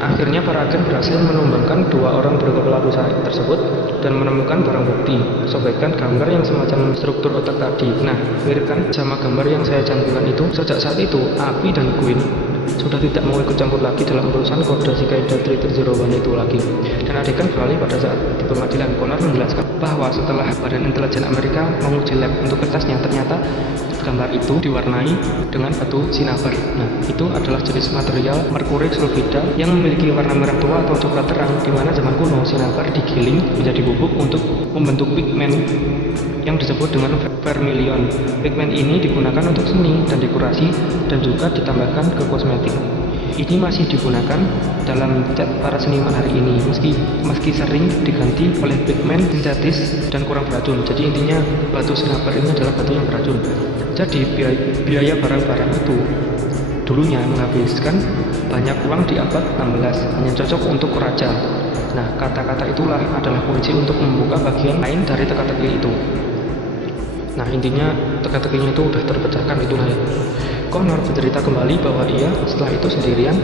Akhirnya para agen berhasil menumbangkan dua orang berkepala rusa tersebut dan menemukan barang bukti, sobekan gambar yang semacam struktur otak tadi. Nah, mirip kan sama gambar yang saya cantumkan itu. Sejak saat itu, Avi dan Gwen sudah tidak mau ikut campur lagi dalam urusan kode Cicada 3301 itu lagi. Dan adegan beralih pada saat di pengadilan. Connor menjelaskan bahwa setelah Badan Intelijen Amerika menguji lab untuk kertasnya, ternyata gambar itu diwarnai dengan batu sinabar. Nah, itu adalah jenis material merkuri sulfida yang memiliki warna merah tua atau coklat terang, di mana zaman kuno sinabar digiling menjadi bubuk untuk membentuk pigmen yang disebut dengan vermilion. Pigmen ini digunakan untuk seni dan dekorasi dan juga ditambahkan ke kosmetik. Ini masih digunakan dalam cat para seniman hari ini, meski sering diganti oleh pigmen sintetis dan kurang beracun. Jadi intinya batu sinabar ini adalah batu yang beracun. Jadi biaya barang-barang itu dulunya menghabiskan banyak uang di abad 16, hanya cocok untuk raja. Nah, kata-kata itulah adalah kunci untuk membuka bagian lain dari teka-teki itu. Nah, intinya teka-tekinya itu udah terpecahkan, itulah ya. Connor bercerita kembali bahwa ia setelah itu sendirian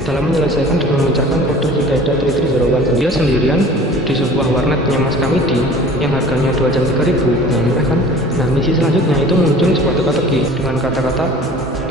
dalam menyelesaikan dan memecahkan kode Cicada 3301. Dia sendirian di sebuah warnetnya Mas Kamidi yang harganya 2 jam 3.000. Nah, murah kan? Nah, misi selanjutnya itu muncul sebuah teka-teki dengan kata-kata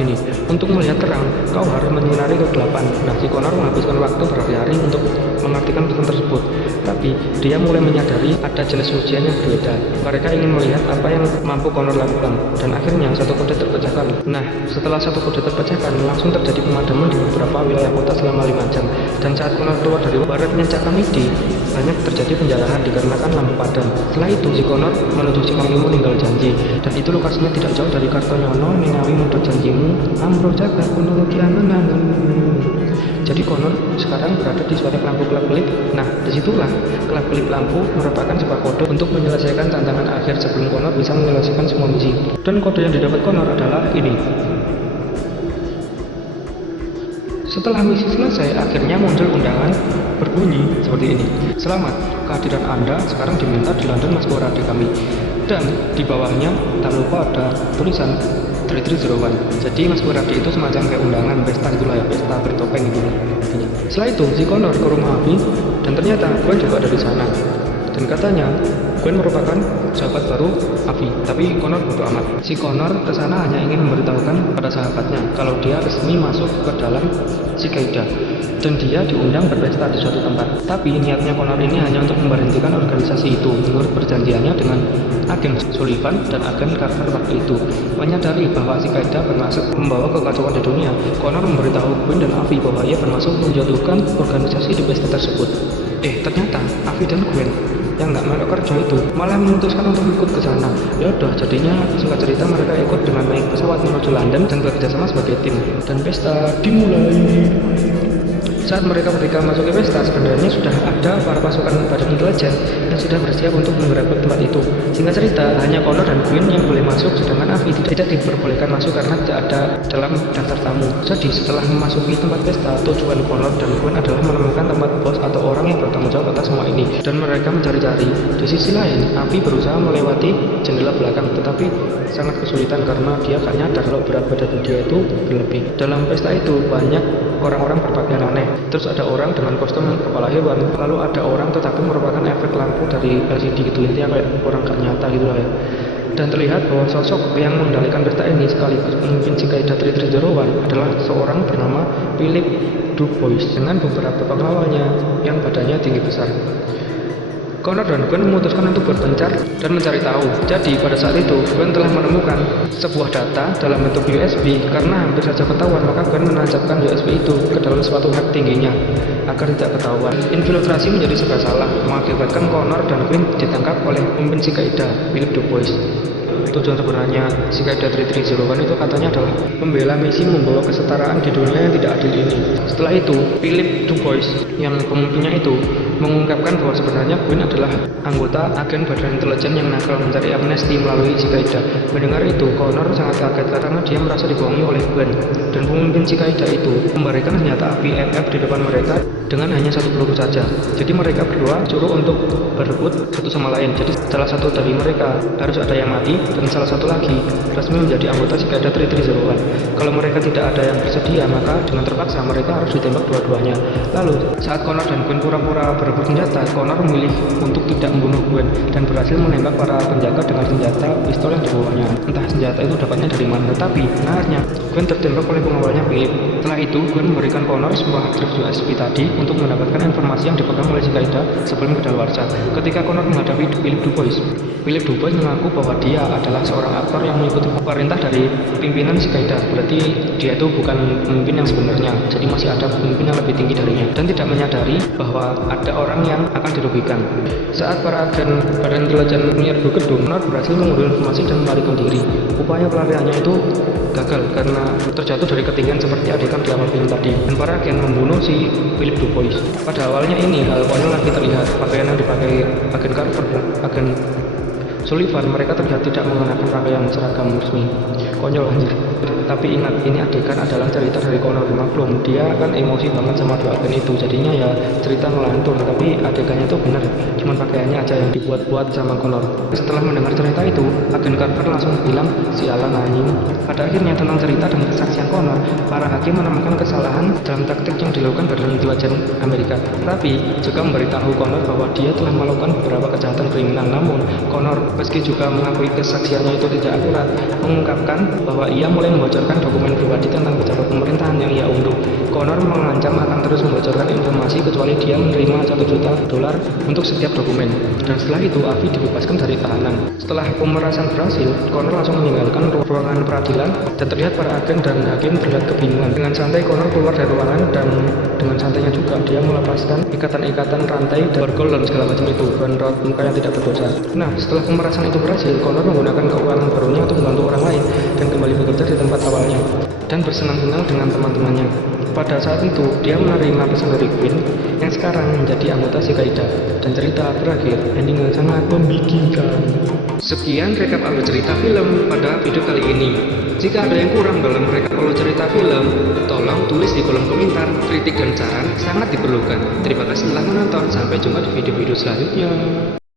ini: untuk melihat terang, kau harus menyinari kegelapan. Nah, si Connor menghabiskan waktu berhari-hari untuk mengartikan pesan tersebut. Tapi dia mulai menyadari ada jenis ujian yang berbeda. Mereka ingin melihat apa yang mampu Connor lakukan. Dan akhirnya satu kode terpecahkan. Nah, setelah satu kode terpecahkan, langsung terjadi pemadaman di beberapa wilayah kota selama 5 jam. Dan saat Connor keluar dari baratnya Cak Kamidi, banyak terjadi penjarahan dikarenakan lampu padam. Setelah itu, si Connor menuju si Mang Limo ninggal janji. Dan itu lokasinya tidak jauh dari Kartonyono, Mengawi Muda Janjimu, Amro Jaga Kuno Kiananangan. Jadi Connor sekarang berada di suatu lampu kelap-kelip. Nah, disitulah kelap-kelip lampu merupakan sebuah kode untuk menyelesaikan tantangan akhir sebelum Connor bisa menyelesaikan semua misi. Dan kode yang didapat Connor adalah ini. Setelah misi selesai, akhirnya muncul undangan berbunyi seperti ini: selamat, kehadiran Anda sekarang diminta di London Masquerade kami. Dan di bawahnya tak lupa ada tulisan 3301. Jadi Masquerade itu semacam kayak undangan pesta gitulah ya, pesta bertopeng gitu lah. Setelah itu si Connor ke rumah Avi dan ternyata Gwen juga ada di sana. Dan katanya Gwen merupakan sahabat baru Avi, tapi Connor bodo amat. Si Connor ke sana hanya ingin memberitahukan pada sahabatnya kalau dia resmi masuk ke dalam Cicada dan dia diundang berpesta di suatu tempat. Tapi niatnya Connor ini hanya untuk memberhentikan organisasi itu menurut perjanjiannya dengan agen Sullivan dan agen Carter waktu itu. Menyadari bahwa Cicada bermaksud membawa kekacauan di dunia, Connor memberitahu Gwen dan Avi bahwa ia bermaksud menjatuhkan organisasi di pesta tersebut. Ternyata Avi dan Gwen yang nggak melok kerja itu malah memutuskan untuk ikut ke sana. Ya udah, jadinya singkat cerita mereka ikut dengan naik pesawat menuju London dan bekerja sama sebagai tim. Dan pesta dimulai. Saat mereka masuk ke pesta, sebenarnya sudah ada para pasukan Badan Intelijen yang sudah bersiap untuk menggerebek tempat itu. Singkat cerita, hanya Connor dan Gwen yang boleh masuk, sedangkan Avi tidak diperbolehkan masuk karena tidak ada dalam daftar tamu. Jadi setelah memasuki tempat pesta, tujuan Connor dan Gwen adalah menemukan tempat bos atau orang yang bertanggung jawab atas semua ini. Dan mereka mencari-cari. Di sisi lain, Avi berusaha melewati jendela belakang, tetapi sangat kesulitan karena dia gak nyadar kalau berat badan dia itu berlebih. Dalam pesta itu banyak orang-orang berpakaian aneh. Terus ada orang dengan kostum kepala hewan, lalu ada orang tetapi merupakan efek lampu dari LCD gitu, intinya kayak orang gak nyata gitu lah ya. Dan terlihat bahwa sosok yang mengendalikan pesta ini sekaligus pemimpin Cicada 3301 adalah seorang bernama Philip Dubois dengan beberapa pengawalnya yang badannya tinggi besar. Connor dan Gwen memutuskan untuk berpencar dan mencari tahu. Jadi pada saat itu Gwen telah menemukan sebuah data dalam bentuk USB. Karena hampir saja ketahuan, maka Gwen menancapkan USB itu ke dalam suatu hak tingginya agar tidak ketahuan. Infiltrasi menjadi serba salah, mengakibatkan Connor dan Gwen ditangkap oleh pemimpin Cicada, Philip Dubois. Tujuan sebenarnya Cicada 3301 itu katanya adalah membela misi membawa kesetaraan di dunia yang tidak adil ini. Setelah itu, Philip Dubois yang pemimpinnya itu mengungkapkan bahwa sebenarnya Gwen adalah anggota agen Badan Intelijen yang nakal mencari amnesti melalui Cicada. Mendengar itu, Connor sangat kaget karena dia merasa dibohongi oleh Gwen. Dan pemimpin Cicada itu memberikan senjata api MF di depan mereka dengan hanya satu peluru saja. Jadi mereka berdua suruh untuk berebut satu sama lain. Jadi salah satu dari mereka harus ada yang mati dan salah satu lagi resmi menjadi anggota Cicada 3301. Kalau mereka tidak ada yang bersedia, maka dengan terpaksa mereka harus ditembak dua-duanya. Lalu, saat Connor dan Gwen pura-pura berebut senjata, Connor memilih untuk tidak membunuh Gwen dan berhasil menembak para penjaga dengan senjata pistol yang dibawanya. Entah senjata itu dapatnya dari mana, tetapi naasnya Gwen tertembak oleh pengawalnya Philip. Setelah itu, Gwen memberikan Connor sebuah drive USB tadi untuk mendapatkan informasi yang dipegang oleh Cicada sebelum kedaluarsa. Ketika Connor menghadapi Philip Dubois, Philip Dubois mengaku bahwa dia adalah seorang aktor yang mengikuti perintah dari pimpinan Cicada. Berarti dia itu bukan pemimpin yang sebenarnya, jadi masih ada pemimpin yang lebih tinggi darinya, dan tidak menyadari bahwa ada orang yang akan dirugikan. Saat para agen Badan Intelijen menyerbu gedung, Connor berhasil mengunduh informasi dan melarikan diri. Upaya pelariannya itu gagal karena terjatuh dari ketinggian seperti adegan di awal film tadi, dan para agen membunuh si Philip Dubois. Pada awalnya ini hal konyol lagi terlihat. Pakaian yang dipakai agen Carver dan agen Sullivan, mereka terlihat tidak mengenakan pakaian seragam resmi. Konyol anjir. Tapi ingat, ini adegan adalah cerita dari Connor. Maklum, dia kan emosi banget sama dua agen itu, jadinya ya cerita ngelantur. Tapi adegannya itu bener, cuman pakaiannya aja yang dibuat-buat sama Connor. Setelah mendengar cerita itu, agen Carver langsung bilang, sialan anjing. Pada akhirnya tentang cerita dan kesaksian Connor, para hakim menemukan kesalahan dalam taktik yang dilakukan Badan Intelijen Amerika. Tapi juga memberitahu Connor bahwa dia telah melakukan beberapa kejahatan kriminal. Namun Connor, meski juga mengakui kesaksiannya itu tidak akurat, mengungkapkan bahwa ia mulai membocorkan dokumen pribadi tentang pejabat pemerintahan yang ia unduh. Connor mengancam akan terus membocorkan informasi kecuali dia menerima $1 juta untuk setiap dokumen. Dan setelah itu, Avi dibebaskan dari tahanan. Setelah pemerasan berhasil, Connor langsung meninggalkan ruangan peradilan dan terlihat para agen dan hakim terlihat kebingungan. Dengan santai Connor keluar dari ruangan dan dengan santainya juga dia melepaskan ikatan-ikatan rantai, borgol dan segala macam itu dan raut muka yang tidak berdosa. Nah, setelah pemerasan itu berhasil, Connor menggunakan keuangan barunya untuk membantu orang lain dan kembali bekerja di tempat awalnya dan bersenang-senang dengan teman-temannya. Pada saat itu, dia menerima pesan dari Gwen yang sekarang menjadi anggota Cicada, dan cerita berakhir ending yang sangat membikinkan. Sekian rekap alur cerita film pada video kali ini. Jika ada yang kurang dalam rekap alur cerita film, tolong tulis di kolom komentar. Kritik dan saran sangat diperlukan. Terima kasih telah menonton, sampai jumpa di video-video selanjutnya.